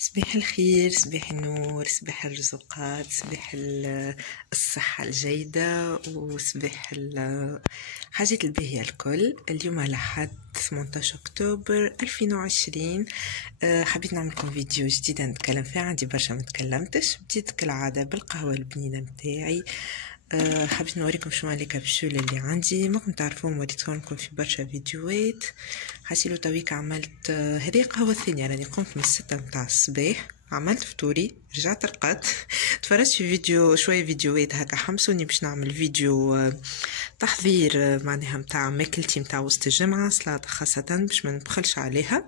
صباح الخير، صباح النور، صباح الرزقات، صباح الصحة الجيدة، وصباح الحاجات الباهية الكل. اليوم الأحد 18 أكتوبر 2020. حبيت نعملكم فيديو جديد نتكلم فيه. عندي برشا متكلمتش، بديت كالعادة بالقهوة البنينة متاعي. حبيت نوريكم شنو هي الكبسولة اللي عندي. ممكن تعرفون وريتهم لكم في برشا فيديوهات. حسيلو تويك عملت هذه قهوة ثانية، راني قمت من 6 متاع الصباح، عملت فطوري، رجعت رقدت، تفرجت في فيديو شوية فيديوهات هكا حمسوني باش نعمل فيديو تحضير معناها متاع ماكلتي متاع وسط الجمعة، سلطة خاصة باش ما نبخلش عليها.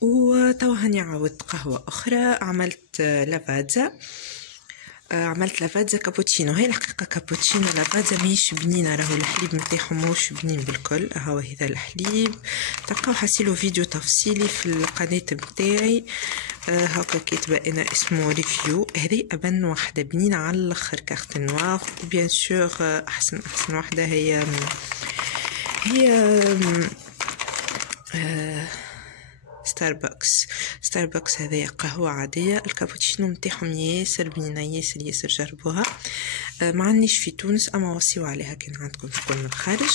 وتوا هاني عاودت قهوة أخرى، عملت لافازا. عملت لافازا كابوتشينو. هاي الحقيقة كابوتشينو لافازا ماهيش بنينة، راهو الحليب متاعهم موش بنين بالكل. هو هذا الحليب، تلقاو حاسيلو فيديو تفصيلي في القناة متاعي هاكا كاتبة انا اسمه ريفيو. هذه ابن واحدة بنينة على الاخر، كارت نوار. وبيان سور احسن واحدة هي ستاربكس. هذه قهوة عادية. الكابوتشينو متاعهم ياسر بنينة، ياسر جربوها. ما عنديش في تونس، اما وصيوا عليها كان عندكم تكون من الخارج.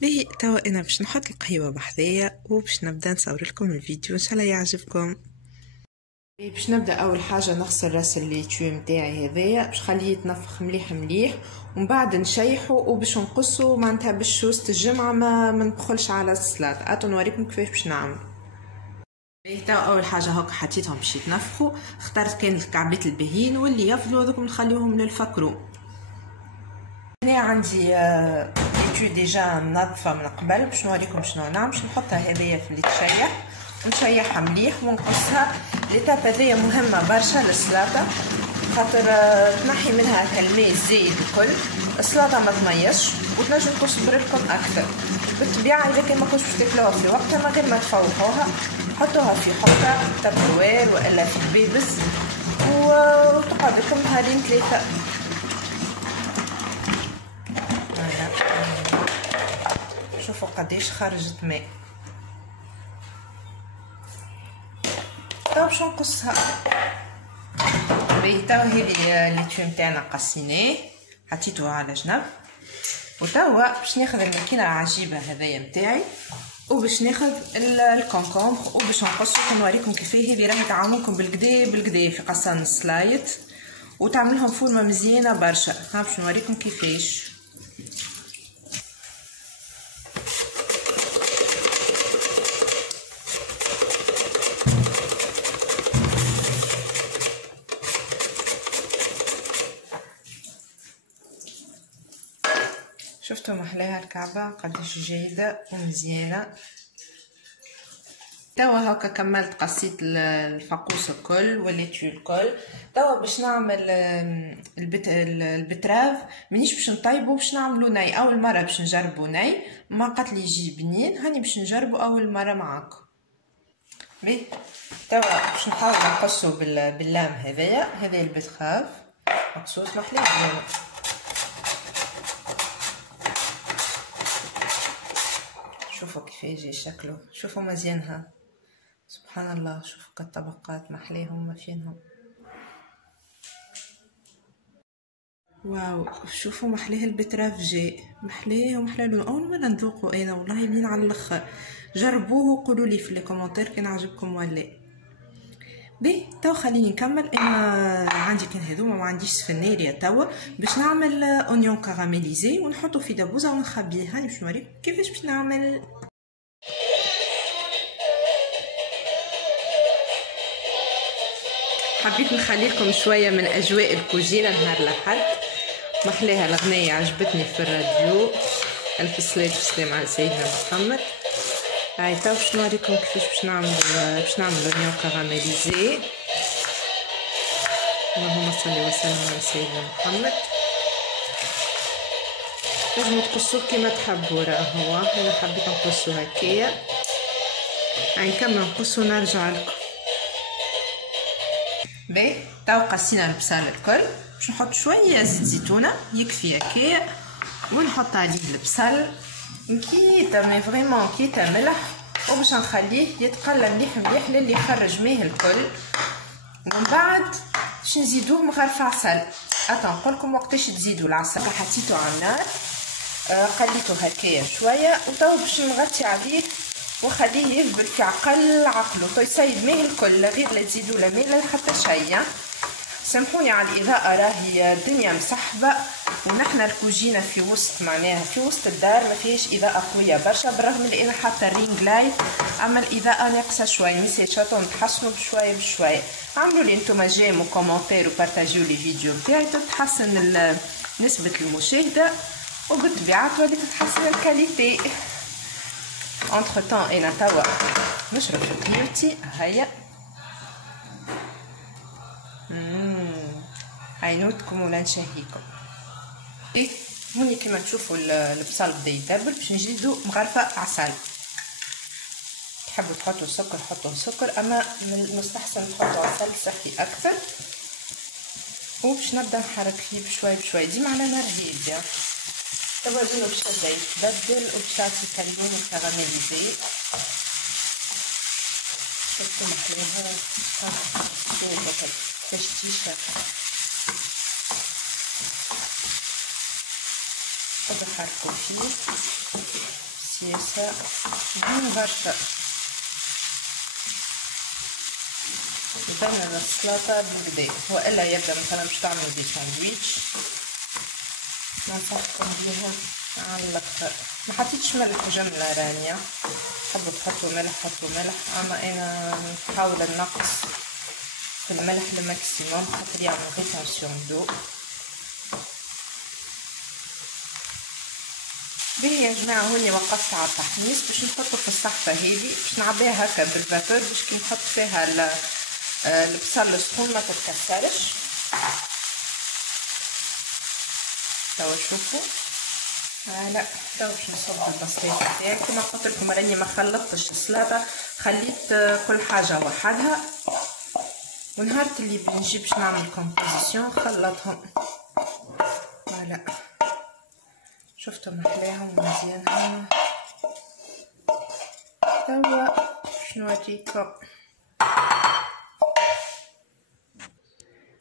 باهي توا انا باش نحط القهوة بحذايا وباش نبدا نصور لكم الفيديو، ان شاء الله يعجبكم. باش نبدا اول حاجه نغسل راس الليتشو متاعي هذايا، باش نخليه يتنفخ مليح ومن بعد نشيحه وباش نقصه معناتها باش وسط الجمعه ما ندخلش على السلطه. اتو نوريكم كيفاش باش نعمل. توا اول حاجه هاك حطيتهم باش يتنفخوا. اخترت كان الكعبات الباهيين، واللي يفضلوا هذوك نخليوهم للفكرو. هنا عندي ليتشو ديجا منظفه من قبل، باش نوريكم شنو نعمل. باش نحطها هذيا في اللي تشيح ونشيحها مليح ونقصها. ليتاب هذيا مهمه برشا للسلطه، خاطر تنحي منها الماء الزايد الكل. السلطه ما تميش وتنجم تصبر لكم اكثر. بالطبيعه اذا كان ما كنتش باش تاكلوها في وقتها من غير ما تفوقوها، حطوها في حفره تبروير والا في بيبس وتقعد لكم نهارين ثلاثه. شوفوا قديش خرجت ماء. توا باش نقصها. باهي توا هذه الليتشو نتاعنا قصيناه، حطيتوه على جنب. وتوا باش ناخذ الماكينه العجيبه هذايا نتاعي، وباش ناخذ الكونكومبر وباش نقصو ونوريكم كيفاه. هذه راهي تعاونكم بالكدا في قصان السلايط وتعملهم فورمه مزيانه برشا. ها باش نوريكم كيفاش. شفتوا محلاها الكعبة قديش جيدة ومزيانة. توا هكا كملت قصيت الفقوس الكل والليتشو الكل. توا باش نعمل البتراف. مانيش باش نطيبو، باش نعملو ني. اول مره باش نجربو ني، ما قتلي يجي بنين. هاني باش نجربو اول مره معاكم. بي توا باش نحاول نقصو باللام هذايا البتراف مقصوص محلاه زينه. شوفوا كيف يجي شكله، شوفوا مزيانها سبحان الله. شوفوا كالطبقات محليهم ما فينهم. واو شوفوا محليه البتراف جاي محليه ومحلى لون. اول مره نذوقه انا والله بين على الاخر. جربوه وقولوا لي في الكومنتير كان عجبكم ولا. بيه توا خليني نكمل. انا عندي كان هذوما ما عنديش سفناريا. توا باش نعمل اونيون كاراميليزي ونحطه في دبوزه ونخبيه. هاني باش نوريكم كيفاش باش نعمل. حبيت نخلي لكم شويه من اجواء الكوجينه نهار الاحد. محلاها الغنية عجبتني في الراديو. الف صلاة والسلام على سيدنا محمد. هاي توا باش نوريكم كيفاش باش نعمل اونيون كاراميليزي. اللهم صل وسلم على سيدنا محمد. لازم تقصوه كيما تحبوا. راهو انا حبيت نقصو هكايا. هاي نكمل نقصو ونرجع لكم. باهي توا قصينا البصل الكل. باش نحط شويه زيت زيتونه يكفي هكايا، ونحط عليه البصل كيتا مي فريمون كيتا ملح، وباش نخليه يتقلى مليح للي يخرج ميه الكل. ومن بعد باش نزيدوه مغرفه عسل. نقول لكم وقتاش تزيدوا العسل. حطيته على النار قليته هكايا شويه وتو باش نغطي عليه وخليه يذبل في عقل عقله تو يسيد ماهي الكل، لا غير لا تزيدوا لا ماء لا حتى شيء. سامحوني على الاضاءه راهي الدنيا مسحبه ونحن الكوجينه في وسط معناها في وسط الدار ما فيهاش اضاءه قويه برشا، بالرغم اللي انا حاطه الرينج لايت اما الاضاءه ناقصه شويه. ميساجاتهم نتحسنوا بشويه بشويه. عملوا لي انتم جيم وكومنتير وبارطاجيو لي فيديو بتاعي تتحسن نسبه المشاهده وبالطبيعه تولي تتحسن الكاليتي. انتر طون انا توا نشرب شوكولاتي هيا. عينوتكم ولا نشهيكم. ايه هوني كما تشوفوا البصل بدا يدبل باش نزيدو مغرفه عسل. تحبوا تحطوا سكر حطوا سكر، اما من المستحسن تحطوا عسل صحي اكثر. وباش نبدا نحرك فيه بشوي بشوي ديما على نار هاديه. توا زينو باش يبدا يتبدل وباش تعطي كاللون كراميليزي. شفتوا محلاها تشتيشه. نحركو فيه سياسة مهم برشا. يبان السلطة بالكدا والا يبدا مثلا باش تعملوا دي ساندويتش ننصحكم بيهم على الاكثر. ما حطيتش ملح جملة رانية، تحبوا تحطوا ملح حطوا ملح، اما انا نحاول ننقص في الملح لماكسيموم خاطر يعمل ريتانسيون دو. باهي يا جماعه هوني وقفت على التحميص باش نحطو في الصحفه هذه باش نعبيها هكا بالفابور باش كي نحط فيها البصل السخون ما تتكسرش. توا شوفوا لا توا باش نصب البصلات تاعي. كما قلت لكم راني ما خلطتش السلطه، خليت كل حاجه وحدها، ونهار اللي بنجي باش نعمل كومبوزيسيون خلطهم. فوالا شفتوا محلاهم ومزيانهم. توا باش نوريكم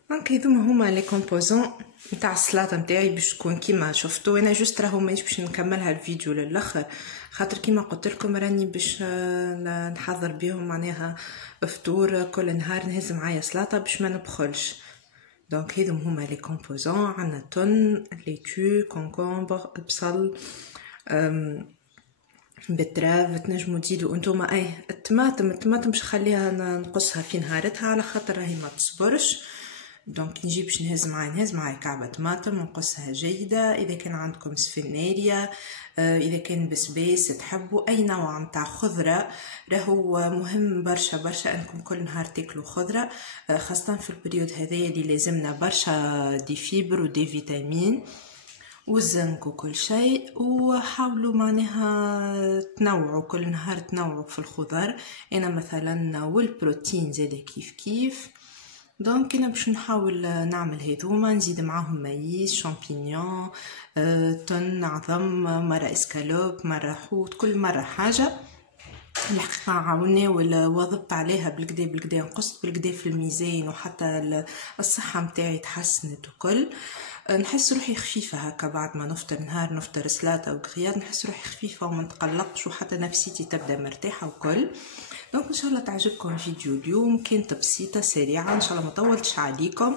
دونك هذوما هما لي كومبوزون نتاع السلطه نتاعي باش تكون كيما شفتوا. انا جوست راهو مانيش باش نكملها الفيديو للاخر خاطر كيما قلت لكم راني باش نحضر بهم معناها فطور كل نهار نهز معايا سلطه باش ما نبخلش. دونك هذم هما لي كومبوزون. عندنا تون ليتو كونكومبر بصل بتراف. تنجموا تزيدوا انتوما الطماطم باش نخليها نقصها في نهارتها على خاطر راهي ما تصبرش. دونك نجي باش نهز معايا كعبه طماطم ونقصها جيده. اذا كان عندكم سفناريا اذا كان بسباس تحبوا اي نوع نتاع خضره راهو مهم برشا انكم كل نهار تاكلوا خضره خاصه في البريود هذايا اللي لازمنا برشا دي فيبر ودي فيتامين والزنك وكل شيء. وحاولوا معناها تنوعوا كل نهار تنوعوا في الخضر. انا مثلا والبروتين زاد كيف دونك انا باش نحاول نعمل هذوما نزيد معاهم مايس شامبينيون تون عظم مره اسكالوب مره حوت كل مره حاجه. الحقيقه عاوني وضبط عليها بالكدا نقصت بالكدا في الميزان وحتى الصحه متاعي تحسنت وكل. نحس روحي خفيفه هكا بعد ما نفطر نهار نفطر سلاطه وكريات نحس روحي خفيفه وما نتقلقش وحتى نفسيتي تبدا مرتاحه وكل. دونك ان شاء الله تعجبكم فيديو اليوم كانت بسيطه سريعه ان شاء الله ما طولتش عليكم.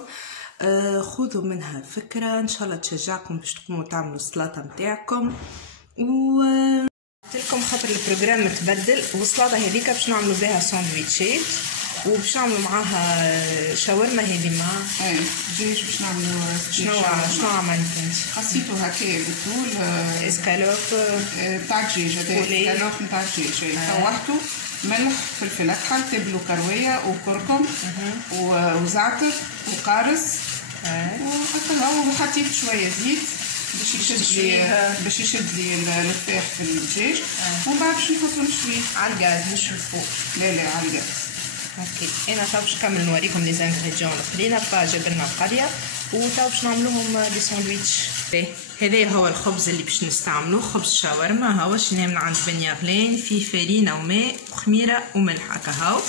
خذوا منها فكره ان شاء الله تشجعكم باش تقوموا تعملوا السلطه نتاعكم. و لكم خاطر البروغرام تبدل والسلطه هذيك باش نعملوا بها ساندويتشات وباش نعملوا معاها شاورما هذه مع دجاج باش نعملوا شنو عملت انت؟ خصيتو هكايا بالطول اسكالوب تاع دجاج. هذا اسكالوب نتاع دجاج شوحته ملح فلفل اكحل تبلو كرويه وكركم وزعتر وقارص وحطيت وحطيت شويه زيت باش يشد لي الفاح في الدجاج ومن بعد باش نحطو نشويه على الغاز مش في الفوق. لا على الغاز. اوكي انا تو باش نكمل نوريكم لي زانغريديون الاخرين. جبنا قريه وتو باش نعملوهم دي ساندويتش. هذا هو الخبز اللي باش نستعملوه خبز شاورما. هاو شريناه من عند بنيا غلين فيه فرينه وماء وخميره وملح هكا. هاو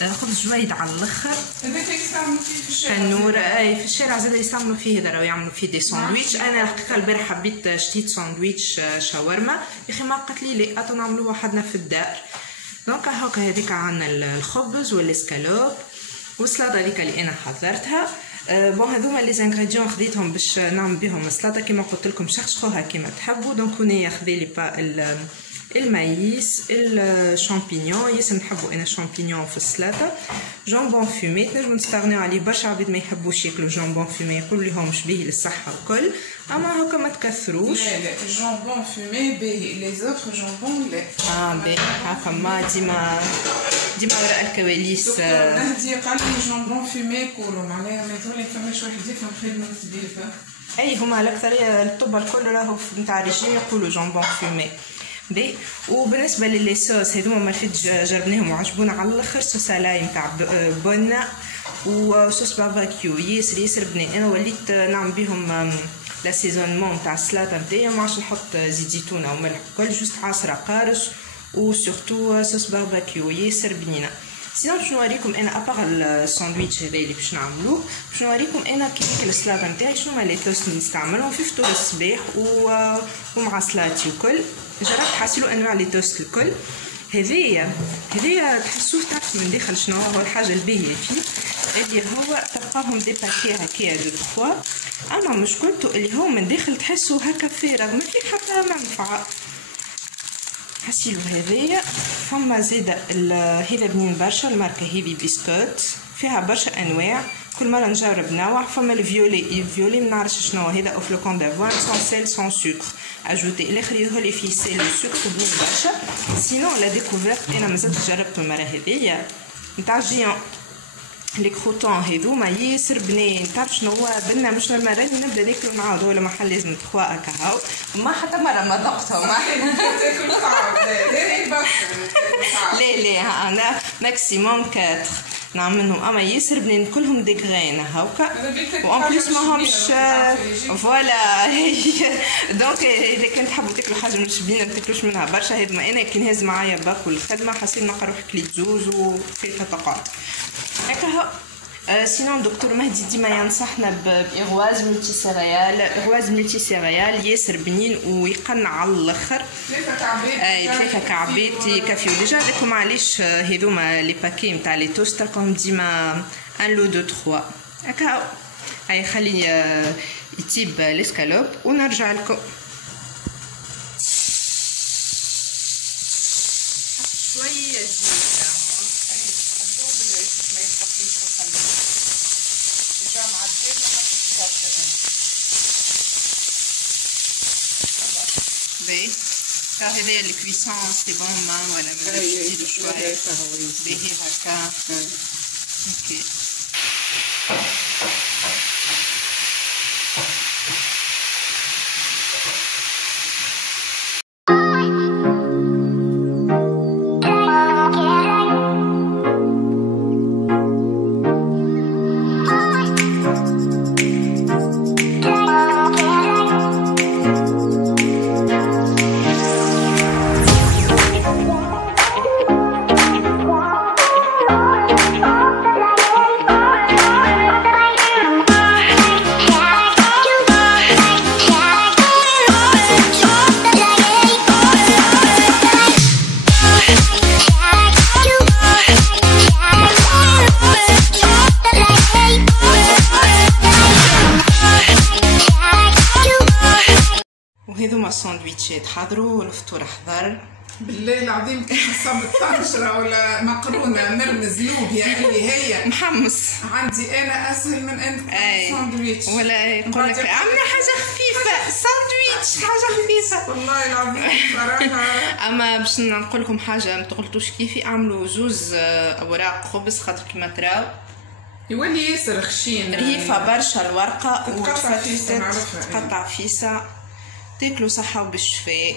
خبز جويد على الاخر. هذاك يستعملوا فيه في الشارع. النور في الشارع زاد يستعملوا فيه، هذا راهو يعملوا فيه دي ساندويتش. انا الحقيقه البارح حبيت شتيت ساندويتش شاورما يا اخي، ما قالت لي لي اتو نعملوه وحدنا في الدار. دونك هاكا هذيك عندنا الخبز والاسكالوب والسلطه هذيك اللي انا حضرتها. بون هذوما لي زانغريديون خديتهم باش نعمل بهم السلطه كيما قلت لكم، شخشخوها كيما تحبوا. دونك هنا خذي لي المايس، الشامبينيون، ياسر نحبوا انا الشامبينيون في السلطه. جامبون فومي تنجموا نستغنيو عليه، برشا عباد ما يحبوش ياكلوا جامبون فومي، يقولوا لهمش باهي للصحه الكل، اما هكا ما تكثروش. لا الجامبون فومي باهي، لي زوتر جامبون لا. باهي هكا ما ديما وراء الكواليس. دكتور نهدي قال لي جامبون فومي كولو، معناها ما يظهر لي فماش واحد يفهم خدمه جديده. اي هما الاكثريه الطب الكل راهو نتاع الرجيم يقولوا جامبون فومي. بي وبالنسبه للي صوص هذوما ما فيت جربناهم وعجبونا على الاخر. صوص لاي نتاع بنه وصوص باربيكيو ياسر بنين. انا وليت نعمل بهم لاسيزونمون تاع السلطه نتاعي، ما عادش نحط زيت زيتون او ملح، كل جوست عصره قارص وسورتو صوص باربيكيو ياسر بنينه. سينو باش نوريكم انا ابار الساندويتش هذا اللي باش نعملوه، باش نوريكم انا كيف السلطه نتاعي شنو هما لي توست نستعملهم في فطور الصباح ومع سلاتي وكل. جربت حاسلو انواع لي توست الكل. هذايا تحسوه تعرف من داخل شنو هو الحاجه الباهيه فيه، اللي هو تلقاهم دي باكي هكايا دو تخوا، اما مشكلته اللي هو من داخل تحسوه هكا فارغ ما فيه حتى منفعه. حسيلو هذايا. فما زاده هذا بنين برشا، الماركه هذه بسكوت فيها برشا انواع، كل مره نجرب نوع. فما الفيولي ما نعرفش شنو هذا، او فلوكون دافوان سون سيل سون سكر اجوتي، الاخر يظهر فيه سيل وسكر بنين برشا. سينو لا ديكوفيرت انا مازلت جربت المره هذيا نتاع جيان لي كروتون هذوما ياسر بنين. تعرف شنو هو بنا مش المره اللي نبدا ناكلو نعاود ولا محل لازم تخوا هكا ما حتى مره ما ذقتهم. لا انا ماكسيموم 4 نعمل منهم، اما ياسر بنين كلهم دي غرين هاكا، وان بليس ماهمش فوالا. دونك اذا كنت تحبوا تاكلوا حاجه مش بينا ما تاكلوش منها برشا. هذا انا كي نهز معايا باكل الخدمه حسيت نلقى روحي كليت زوز وفيها تقاط هكا. سينون دكتور مهدي ديما ينصحنا بإغواز ملتي سيريال. إغواز ملتي سيريال ياسر بنين ويقنع على الاخر. 3 كعبات يكفيو ديجا. هذاكم معليش هذوما لي باكي نتاع لي توست تلقاهم ديما 1 لو 2 3 هكا. هاي خلي يطيب الاسكالوب ونرجع لكم. شويه زيت باهي. هذايا الكويسون سي بون ما ولا نزيدو شويه باهي هكا. اوكي وهذوما الساندويتشات حضروا والفطور حضر. بالله العظيم صبت طنجرة ولا مقرونة مرمز لوبيا اللي هي محمص عندي انا اسهل من انت ساندويتش، ولا يقول لك عملنا حاجه خفيفه ساندويتش حاجه خفيفه والله العظيم صراحه. اما باش نقول لكم حاجه ما تغلطوش كيفي، اعملوا زوز اوراق خبز خاطر كيما تراو يولي ياسر خشين رهيفه برشا الورقه تتقطع فيسا، تقطع فيسا. تاكلوا صحه وبالشفاء.